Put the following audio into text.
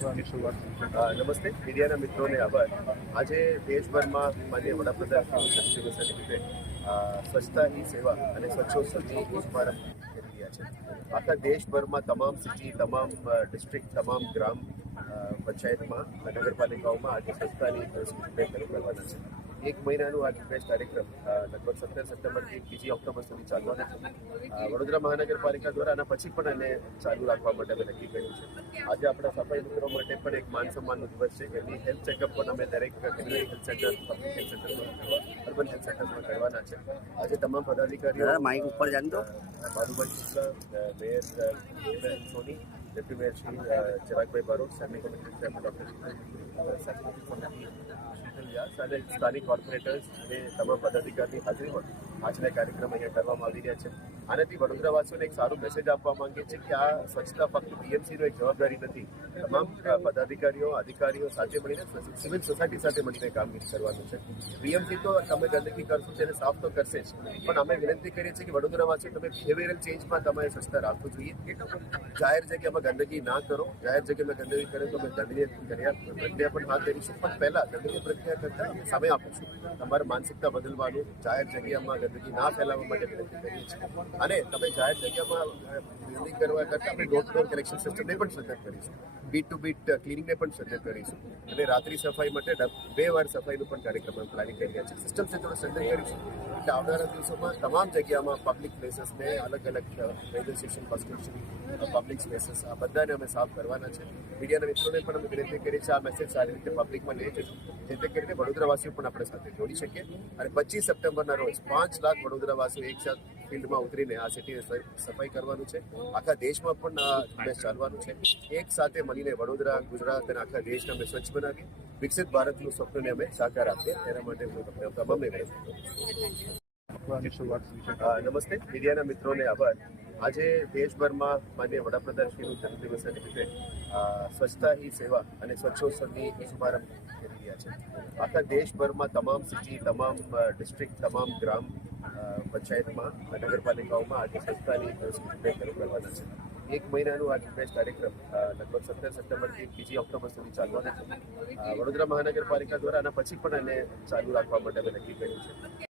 આપવાની શરૂઆત નમસ્તે. મીડિયાના મિત્રોને આભાર. આજે દેશભરમાં માન્ય વડાપ્રધાન શ્રી દિવસ નિમિત્તે સ્વચ્છતા હી સેવા અને સ્વચ્છોત્સવની શુભારંભ કરી રહ્યા છે. આખા દેશભરમાં તમામ સિટી તમામ ડિસ્ટ્રિક્ટ તમામ ગ્રામ પંચાયતમાં નગરપાલિકાઓમાં આજે સ્વચ્છતાની શરૂ કરવાના છે. એક મહિનાનું આ ઝુંબેશ કાર્યક્રમ લગભગ સત્તર સપ્ટેમ્બરથી બીજી ઓક્ટોબર સુધી ચાલવાનો છે વડોદરા મહાનગરપાલિકા દ્વારા આના પછી પણ એને ચાલુ રાખવા માટે અમે નક્કી કર્યું છે. આજે આપણા સફાઈ મિત્રો માટે પણ એક માન સન્માનનો દિવસ છે કે એની હેલ્થ ચેકઅપ પણ અમે દરેક community health centre public health સેન્ટરમાં અર્બન હેલ્થ સેન્ટરમાં કરવાના છે. આજે તમામ પદાધિકારીઓ માઇક ઉપર જાન દો. Bhanubhai Shukla mayor Soni deputy mayor Shri Chiragbhai Barot standing committee chairman doctor Vyas અને સ્થાનિક કોર્પોરેટર્સ અને તમામ પદાધિકારીની હાજરીમાં આજના કાર્યક્રમ અહીંયા કરવામાં આવી રહ્યા છે આનાથી વડોદરાવાસીઓને એક સારો મેસેજ આપવા માંગીએ છીએ કે આ સ્વચ્છતા ફક્ત બીએમસીનો એક જવાબદારી નથી. તમામ પદાધિકારીઓ, અધિકારીઓ સાથે મળીને સિવિલ સોસાયટી સાથે મળીને કામગીરી કરવાનું છે. બીએમસી તો તમે ગંદકી કરશો તેને સાફ તો કરશે જ. પણ અમે વિનંતી કરીએ છીએ કે વડોદરાવાસીઓ તમે બિહેવિયરલ ચેન્જમાં તમારે સ્વચ્છતા રાખવું જોઈએ. જાહેર જગ્યામાં ગંદકી ના કરો. જાહેર જગ્યામાં ગંદકી કરે તો અમે દંડનીય પ્રક્રિયા પ્રક્રિયા પણ હાથ ધરીશું. પણ પહેલા ગંદકી પ્રક્રિયા કરતા સમય આપીશું. તમારે માનસિકતા બદલવાનું, જાહેર જગ્યામાં ગંદકી ના ફેલાવવા માટે વિનંતી કરીએ છીએ. અને તમે જાહેર જગ્યામાં બિલ્ડિંગ કરવા કરતાં આપણે ડોર ટુ ડોર કલેક્શન સિસ્ટમને પણ સજ્જત કરીશું. બીટ ટુ બીટ ક્લિનિંગને પણ સજ્જત કરીશું. અને રાત્રિ સફાઈ માટે બે વાર સફાઈનું પણ કાર્યક્રમ પ્લાનિંગ કરી રહ્યા છે સિસ્ટમ થોડું સજ્જત કરીશું એટલે આવનારા દિવસોમાં તમામ જગ્યામાં પબ્લિક પ્લેસીસને અલગ અલગ રેલવે સ્ટેશન પબ્લિક સ્પેસીસ આ બધાને અમે સાફ કરવાના છે. મીડિયાના મિત્રોને પણ અમે વિનંતી કરીએ છીએ, આ મેસેજ સારી રીતે પબ્લિકમાં લઈ જશું જેથી કરીને વડોદરાવાસીઓ પણ આપણે સાથે જોડી શકીએ. અને પચીસ સપ્ટેમ્બરના રોજ પાંચ લાખ વડોદરાવાસીઓ એક સાથ ફિલ્ડમાં ઉતરીને આ સિટીને સફાઈ કરવાનું છે. આખા દેશમાં પણ આ ઝુંબેશ ચાલવાનું છે. એક સાથે મળીને વડોદરા ગુજરાત અને આખા દેશને અમે સ્વચ્છ બનાવીએ. વિકસિત ભારતનું સ્વપ્નને અમે સાકાર આપીએ. તેના માટે હું તમને તમામને નમસ્તે. મીડિયાના મિત્રોને આભાર. આજે દેશભરમાં માન્ય વડાપ્રધાન શ્રીનું જન્મદિવસને નિમિત્તે સ્વચ્છતા હી સેવા અને સ્વચ્છોત્સવની શુભારંભ કરી રહ્યા છે. આખા દેશભરમાં તમામ સિટી, તમામ ડિસ્ટ્રિક્ટ તમામ ગ્રામ પંચાયતમાં નગરપાલિકાઓમાં આજે સ્વચ્છતાની ઝુંબેશ શરૂ કરવાના છે. એક મહિનાનું આ ઝુંબેશ કાર્યક્રમ લગભગ સત્તર સપ્ટેમ્બરથી બીજી ઓક્ટોબર સુધી ચાલવાનો છે. વડોદરા મહાનગરપાલિકા દ્વારા આના પછી પણ એને ચાલુ રાખવા માટે અમે નક્કી કર્યું છે.